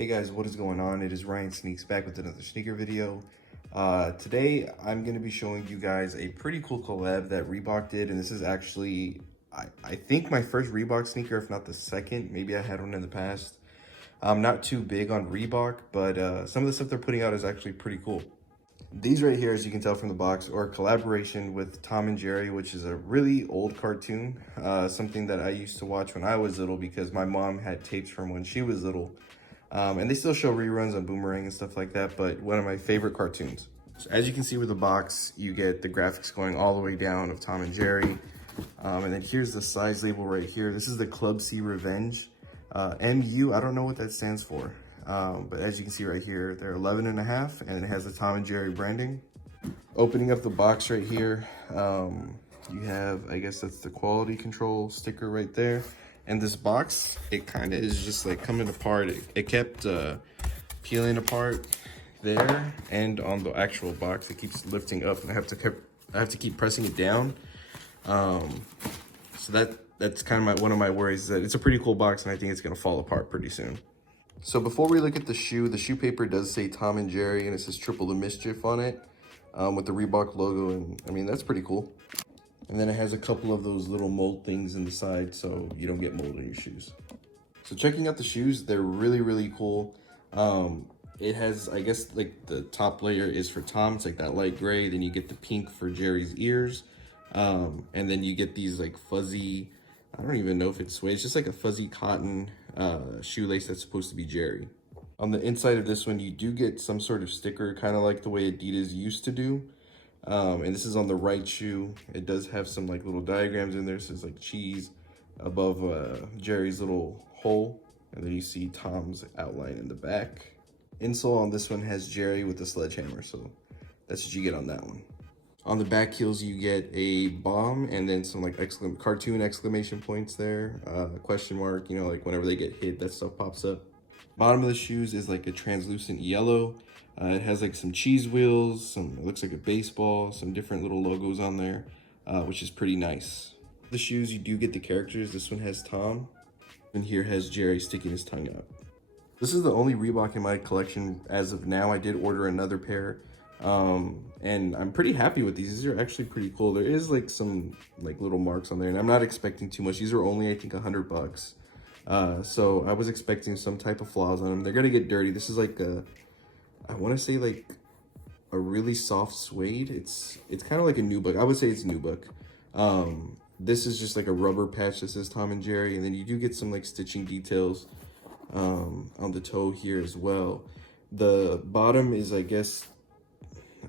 Hey guys, what is going on? It is Ryan Sneaks back with another sneaker video. Today I'm going to be showing you guys a pretty cool collab that Reebok did, and this is actually, I think my first Reebok sneaker, if not the second. Maybe I had one in the past. I'm not too big on Reebok, but some of the stuff they're putting out is actually pretty cool. These right here, as you can tell from the box, are a collaboration with Tom and Jerry, which is a really old cartoon, something that I used to watch when I was little because my mom had tapes from when she was little. And they still show reruns on Boomerang and stuff like that, but one of my favorite cartoons. So as you can see with the box, you get the graphics going all the way down of Tom and Jerry. And then here's the size label right here. This is the Club C Revenge. MU, I don't know what that stands for. But as you can see right here, they're 11.5, and it has the Tom and Jerry branding. Opening up the box right here, you have, I guess that's the quality control sticker right there. And this box, it kind of is just like coming apart. It kept peeling apart there, and on the actual box, it keeps lifting up, and I have to keep pressing it down. So that's kind of one of my worries, that it's a pretty cool box, and I think it's gonna fall apart pretty soon. So before we look at the shoe paper does say Tom and Jerry, and it says Triple the Mischief on it, with the Reebok logo, and I mean, that's pretty cool. And then it has a couple of those little mold things in the side so you don't get mold in your shoes. So checking out the shoes, they're really, really cool. It has, I guess, like the top layer is for Tom. It's like that light gray. Then you get the pink for Jerry's ears. And then you get these like fuzzy, I don't even know if it's suede. It's just like a fuzzy cotton shoelace that's supposed to be Jerry. On the inside of this one, you do get some sort of sticker, kind of like the way Adidas used to do. And this is on the right shoe. It does have some like little diagrams in there. It says like cheese above Jerry's little hole. And then you see Tom's outline in the back. Insole on this one has Jerry with the sledgehammer. So that's what you get on that one. On the back heels, you get a bomb and then some like cartoon exclamation points there. Question mark, you know, like whenever they get hit, that stuff pops up. Bottom of the shoes is like a translucent yellow. It has like some cheese wheels, it looks like a baseball, some different little logos on there, which is pretty nice. The shoes, you do get the characters. This one has Tom, and here has Jerry sticking his tongue out. This is the only Reebok in my collection as of now. I did order another pair, and I'm pretty happy with these. These are actually pretty cool. There is like some like little marks on there, and I'm not expecting too much. These are only, I think, $100. So I was expecting some type of flaws on them. They're gonna get dirty. This is like I want to say like a really soft suede. It's kind of like a nubuck. I would say it's nubuck. This is just like a rubber patch that says Tom and Jerry, and then you do get some like stitching details on the toe here as well. The bottom is, I guess,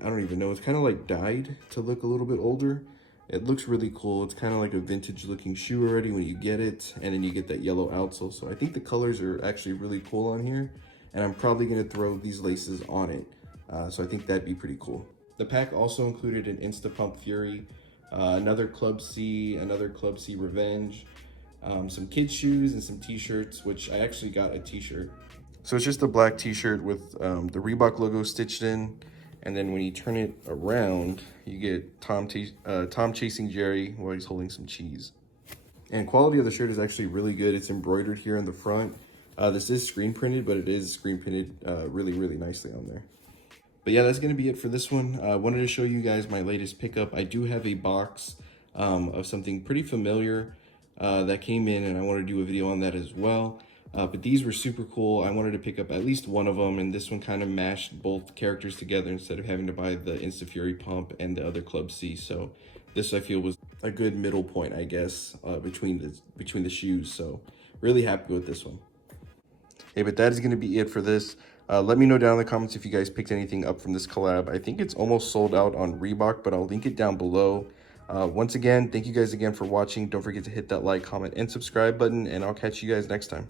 I don't even know. It's kind of like dyed to look a little bit older. It looks really cool. It's kind of like a vintage looking shoe already when you get it, and then you get that yellow outsole. So I think the colors are actually really cool on here, and I'm probably gonna throw these laces on it. So I think that'd be pretty cool. The pack also included an Insta Pump Fury, another Club C Revenge, some kids shoes and some t-shirts, which I actually got a t-shirt. So it's just a black t-shirt with the Reebok logo stitched in. And then when you turn it around, you get Tom chasing Jerry while he's holding some cheese. And quality of the shirt is actually really good. It's embroidered here in the front. This is screen printed, but it is screen printed really, really nicely on there. But yeah, that's gonna be it for this one. I wanted to show you guys my latest pickup. I do have a box of something pretty familiar that came in, and I want to do a video on that as well. But these were super cool. I wanted to pick up at least one of them, and this one kind of mashed both characters together instead of having to buy the Insta Fury Pump and the other Club C. So this, I feel, was a good middle point, I guess, between the shoes. So really happy with this one. Hey, but that is going to be it for this. Let me know down in the comments if you guys picked anything up from this collab. I think it's almost sold out on Reebok, but I'll link it down below. Once again, thank you guys again for watching. Don't forget to hit that like, comment, and subscribe button, and I'll catch you guys next time.